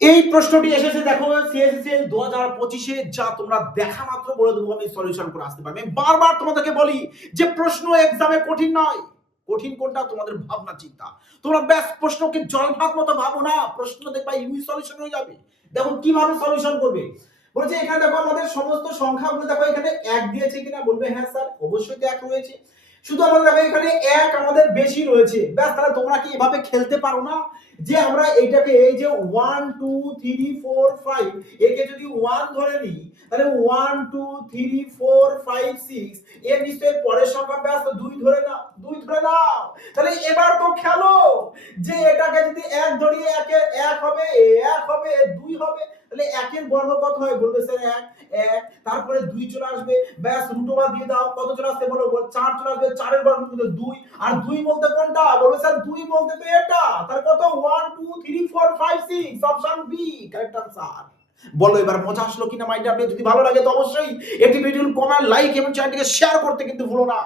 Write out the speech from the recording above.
এই প্রশ্নটি এসেছে দেখো সিএসসিএল 2025-এ, যা তোমরা দেখা মাত্র বলে দেবো আমি সলিউশন করে আসতে পারবে। আমি বারবার তোমাদেরকে বলি যে প্রশ্ন এক্সামে কঠিন নয়। কঠিন কোনটা? তোমাদের ভাবনা চিন্তা। তোমরা ব্যাস প্রশ্নকে জলভাত মতো ভাবো না, প্রশ্ন দেখবা ইউই সলিউশন হয়ে যাবে। দেখো কিভাবে সলিউশন করবে। বলছে এখানে দেখো আমাদের সমস্ত সংখ্যাগুলো দেখো এখানে 1 দিয়েছে কিনা, বলবে হ্যাঁ স্যার অবশ্যই তো 1 রয়েছে। শুধু আমাদের দেখো এখানে 1 আমাদের বেশি রয়েছে। ব্যাস তাহলে তোমরা কি এভাবে খেলতে পারো না যে আমরা এইটাকে এই যে 1 2 3 4 5 একে যদি 1 ধরে নিই তাহলে 1 2 3 4 5 6 এর নিশ্চয়ই পরের সংখ্যা ব্যাস 2 ধরে না, 2 ধরে নাও। তাহলে এবার তো খেলো যে এটাকে যদি 1 ধরি একে 1 হবে, 1 হবে, 2 হবে, তাহলে 1 এর বর্গ কত হয়? বলবে স্যার 1 1, তারপরে 2 চলে আসবে, ব্যাস রুট ওভার দিয়ে দাও, কত চলে আসছে বলো? 4 চলে আসবে, 4 এর বর্গ কিন্তু 2, আর 2 বলতে কোনটা? বলবে স্যার 2 বলতে তো এটা। তার কত? 1 2 3 4 5 6, অপশন বি কারেক্ট আনসার। বলো এবার মজা আসলো কিনা মাইন্ডে? আপনি যদি ভালো লাগে তো অবশ্যই একটি ভিডিও কমেন্ট, লাইক এবং চ্যানেলটিকে শেয়ার করতে কিন্তু ভুলো না।